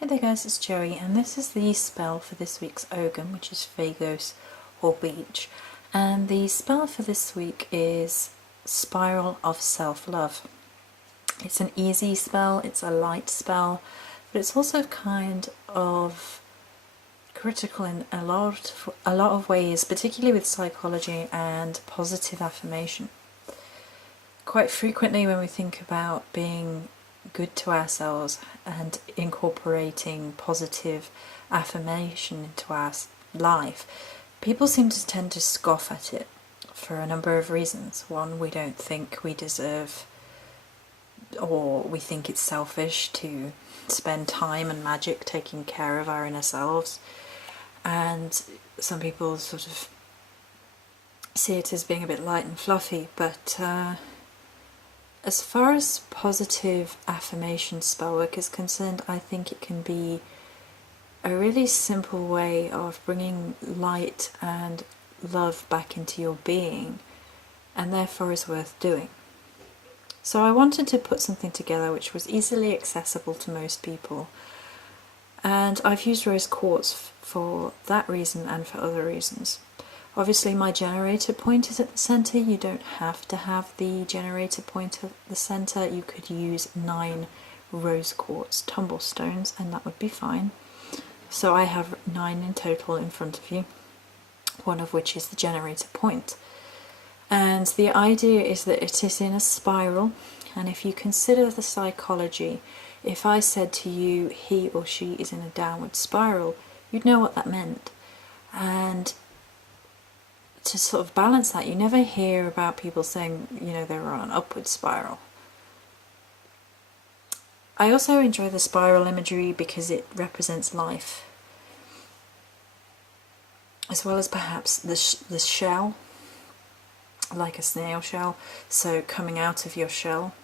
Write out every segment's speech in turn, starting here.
Hey there guys, it's Joey, and this is the spell for this week's Ogham, which is Phagos or Beech. And the spell for this week is Spiral of Self-Love. It's an easy spell, it's a light spell, but it's also kind of critical in a lot of ways, particularly with psychology and positive affirmation. Quite frequently when we think about being good to ourselves and incorporating positive affirmation into our life, people seem to tend to scoff at it for a number of reasons. One, we don't think we deserve, or we think it's selfish to spend time and magic taking care of our inner selves, and some people sort of see it as being a bit light and fluffy, but as far as positive affirmation spell work is concerned, I think it can be a really simple way of bringing light and love back into your being, and therefore is worth doing. So I wanted to put something together which was easily accessible to most people, and I've used rose quartz for that reason and for other reasons. Obviously my generator point is at the centre. You don't have to have the generator point at the centre. You could use 9 rose quartz tumblestones and that would be fine. So I have 9 in total in front of you, one of which is the generator point. And the idea is that it is in a spiral, and if you consider the psychology, if I said to you he or she is in a downward spiral, you'd know what that meant. And to sort of balance that, you never hear about people saying, you know, they're on an upward spiral. I also enjoy the spiral imagery because it represents life, as well as perhaps the shell, like a snail shell, so coming out of your shell,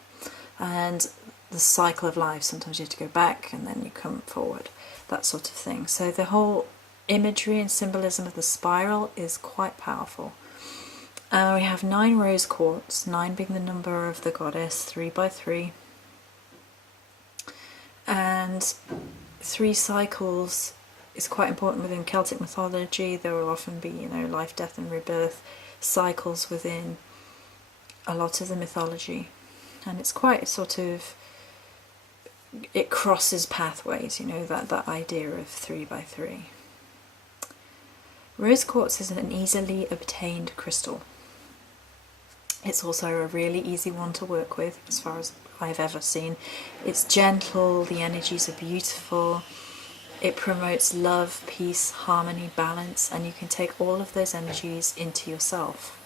and the cycle of life. Sometimes you have to go back and then you come forward, that sort of thing. So the whole imagery and symbolism of the spiral is quite powerful. We have 9 rose quartz, 9 being the number of the goddess, 3 by 3, and 3 cycles is quite important within Celtic mythology. There will often be, you know, life, death and rebirth cycles within a lot of the mythology, and it's quite sort of, it crosses pathways, you know, that idea of 3 by 3. Rose quartz is an easily obtained crystal. It's also a really easy one to work with, as far as I've ever seen. It's gentle, the energies are beautiful, it promotes love, peace, harmony, balance, and you can take all of those energies into yourself.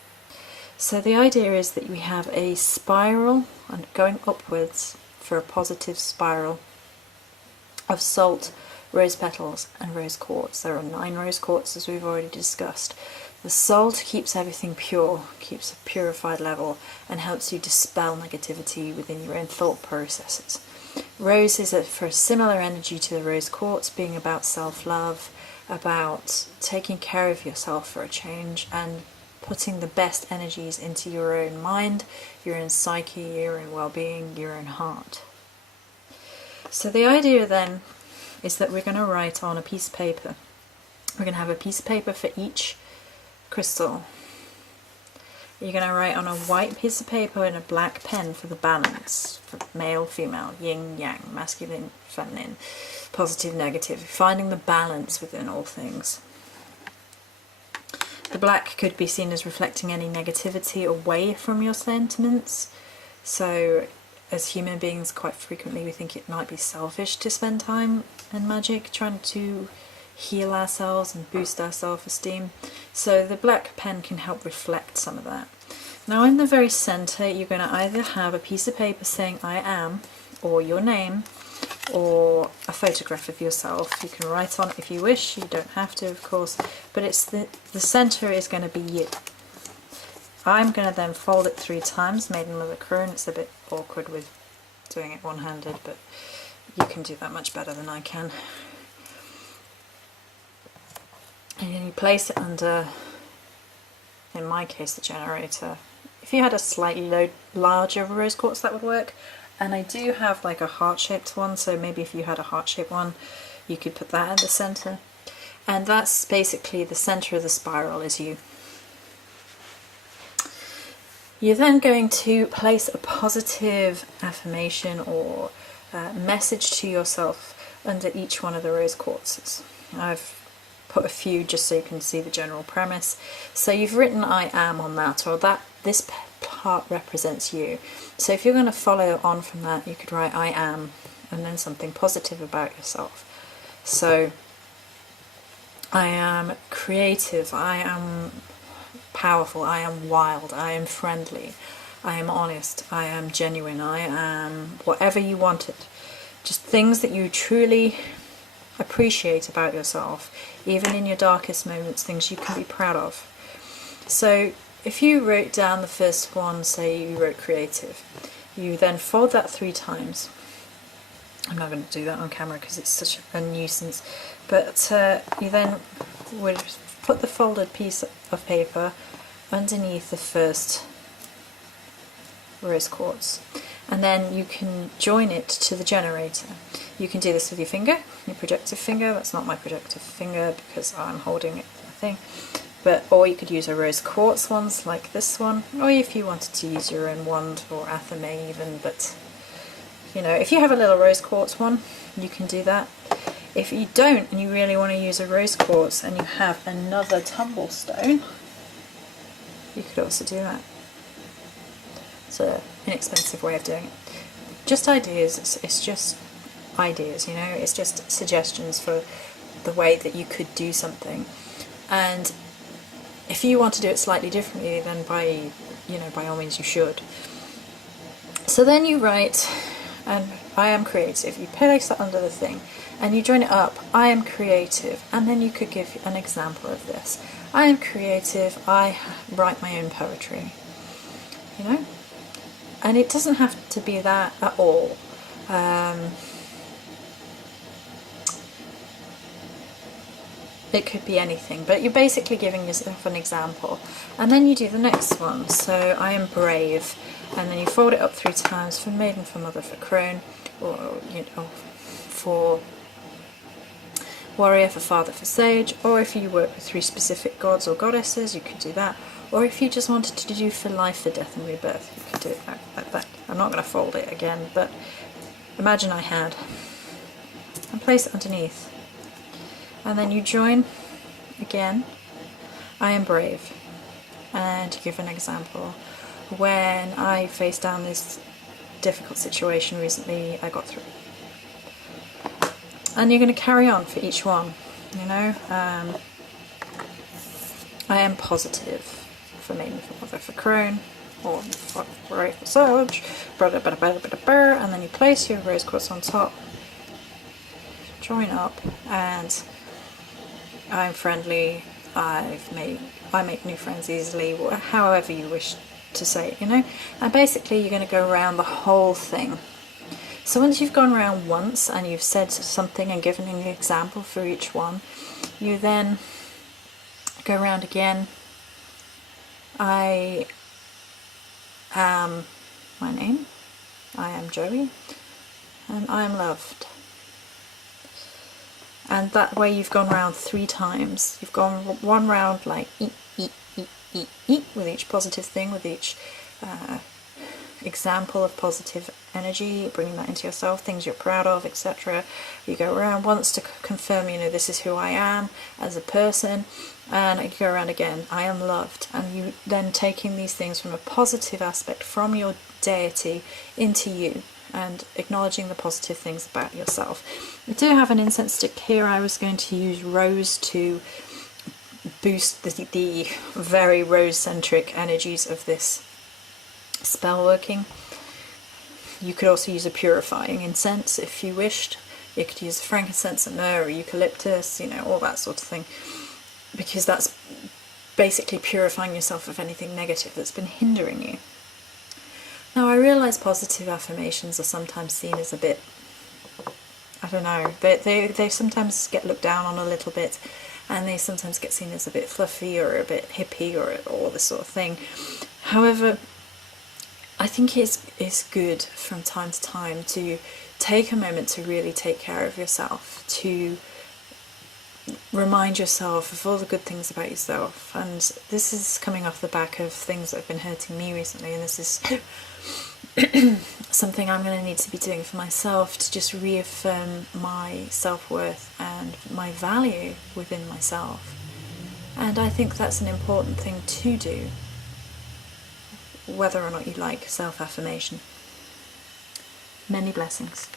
So the idea is that we have a spiral and going upwards for a positive spiral of salt, rose petals and rose quartz. There are 9 rose quartz, as we've already discussed. The salt keeps everything pure, keeps a purified level, and helps you dispel negativity within your own thought processes. Rose is for a similar energy to the rose quartz, being about self-love, about taking care of yourself for a change, and putting the best energies into your own mind, your own psyche, your own well-being, your own heart. So the idea then is that we're going to write on a piece of paper. We're going to have a piece of paper for each crystal. You're going to write on a white piece of paper and a black pen for the balance, for male, female, yin, yang, masculine, feminine, positive, negative, finding the balance within all things. The black could be seen as reflecting any negativity away from your sentiments. So as human beings, quite frequently we think it might be selfish to spend time in magic, trying to heal ourselves and boost our self-esteem. So the black pen can help reflect some of that. Now in the very centre, you're going to either have a piece of paper saying I am, or your name, or a photograph of yourself. You can write on it if you wish, you don't have to of course, but it's the centre is going to be you. I'm going to then fold it 3 times, made another crown. It's a bit awkward with doing it one-handed, but you can do that much better than I can. And then you place it under, in my case, the generator. If you had a slightly larger rose quartz, that would work. And I do have like a heart-shaped one, so maybe if you had a heart-shaped one, you could put that in the center. And that's basically the center of the spiral is you. You're then going to place a positive affirmation or message to yourself under each one of the rose quartzes. I've put a few just so you can see the general premise. So you've written I am on that, or that this part represents you. So if you're going to follow on from that, you could write I am and then something positive about yourself. So I am creative, I am powerful, I am wild, I am friendly, I am honest, I am genuine, I am whatever you wanted. Just things that you truly appreciate about yourself, even in your darkest moments, things you can be proud of. So if you wrote down the first one, say you wrote creative, you then fold that 3 times. I'm not going to do that on camera because it's such a nuisance, but you then would put the folded piece of paper underneath the first rose quartz, and then you can join it to the generator. You can do this with your finger, your projective finger. That's not my projective finger because I'm holding it, I think. Or you could use a rose quartz ones like this one, or if you wanted to use your own wand or athame even, but you know, if you have a little rose quartz one, you can do that. If you don't and you really want to use a rose quartz and you have another tumblestone, you could also do that. It's an inexpensive way of doing it. Just ideas, it's just ideas, you know, it's just suggestions for the way that you could do something. And if you want to do it slightly differently, then by all means you should. So then you write, and I am creative, you place that under the thing, and you join it up, I am creative, and then you could give an example of this. I am creative, I write my own poetry, you know? And it doesn't have to be that at all. It could be anything, but you're basically giving yourself an example. And then you do the next one. So I am brave, and then you fold it up 3 times for maiden, for mother, for crone, or for warrior, for father, for sage. Or if you work with 3 specific gods or goddesses, you could do that. Or if you just wanted to do for life, for death and rebirth, you could do it like that. I'm not going to fold it again, but imagine I had. And place it underneath. And then you join again, I am brave. And to give an example, when I faced down this difficult situation recently, I got through. And you're going to carry on for each one, you know. I am positive, for maiden, for mother, for crone, or for warrior, for sage, and then you place your rose quartz on top, join up, and I'm friendly, I make new friends easily, however you wish to say it, you know. And basically you're going to go around the whole thing. So once you've gone around once and you've said something and given an example for each one, you then go around again. I am my name, I am Joey, and I am loved. And that way you've gone round 3 times. You've gone one round like eat, with each positive thing, with each example of positive energy, bringing that into yourself, things you're proud of, etc. You go around once to confirm, you know, this is who I am as a person, and you go around again, I am loved. And you then taking these things from a positive aspect from your deity into you, and acknowledging the positive things about yourself. I do have an incense stick here. I was going to use rose to boost the very rose-centric energies of this spell working. You could also use a purifying incense if you wished. You could use frankincense and myrrh or eucalyptus, you know, all that sort of thing, because that's basically purifying yourself of anything negative that's been hindering you. Now, I realise positive affirmations are sometimes seen as a bit, I don't know, they sometimes get looked down on a little bit, and they sometimes get seen as a bit fluffy or a bit hippie or all this sort of thing. However, I think it's good from time to time to take a moment to really take care of yourself, to remind yourself of all the good things about yourself. And this is coming off the back of things that have been hurting me recently, and this is something I'm going to need to be doing for myself to just reaffirm my self-worth and my value within myself. And I think that's an important thing to do, whether or not you like self-affirmation. Many blessings.